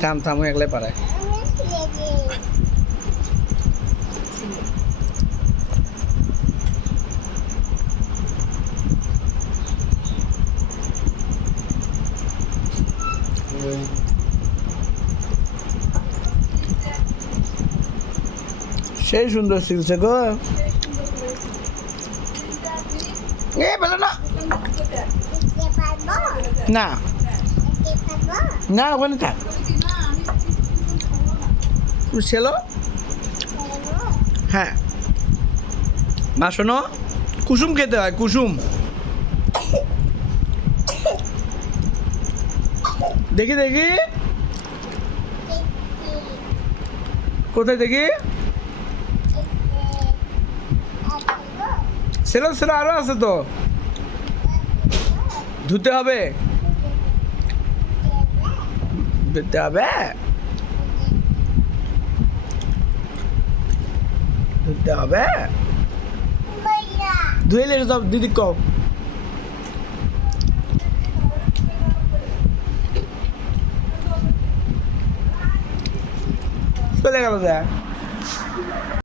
থাম থাম একলাই পারায় সেই সুন্দর সিলছে গো এ বলো না না না ওখানে থাক ছেলো হ্যাঁ মা শোনো কুসুম খেতে হয় কুসুম দেখি দেখি কোথায় দেখি ছেলো ছেলো আরো আছে তো ধুতে হবে ধুতে হবে ধুতে হবে ধুয়ে লেগে সব দিদি কও চলে গেল যা